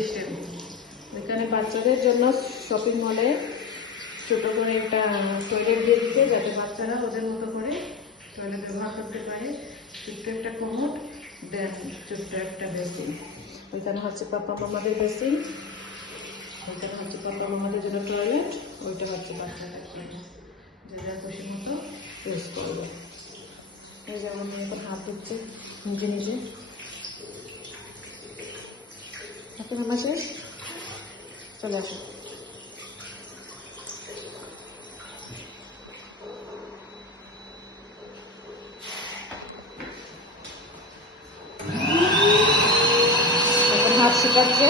System. এখানে বাচ্চাদের জন্য শপিং মলে ছোট করে একটা টয়লেট দিয়ে দিতে, যাতে বাচ্চারা ওদের মতো করে টয়লেট ব্যবহার করতে পারে। ছোট্ট একটা কোমোড, দেন ছোট্ট একটা বেসিন। ওইখানে হচ্ছে পাপা মামাদের বেসিন, ওইখানে হচ্ছে পাপা মামাদের জন্য টয়লেট, ওইটা হচ্ছে বাচ্চারা যে যার খুশি মতো ইউজ করবে। এই যেমন এখন হাত ধুচ্ছে নিজে নিজে। আপনি আমার শেষ, চলে আসো। এখন হাত শুকাচ্ছে।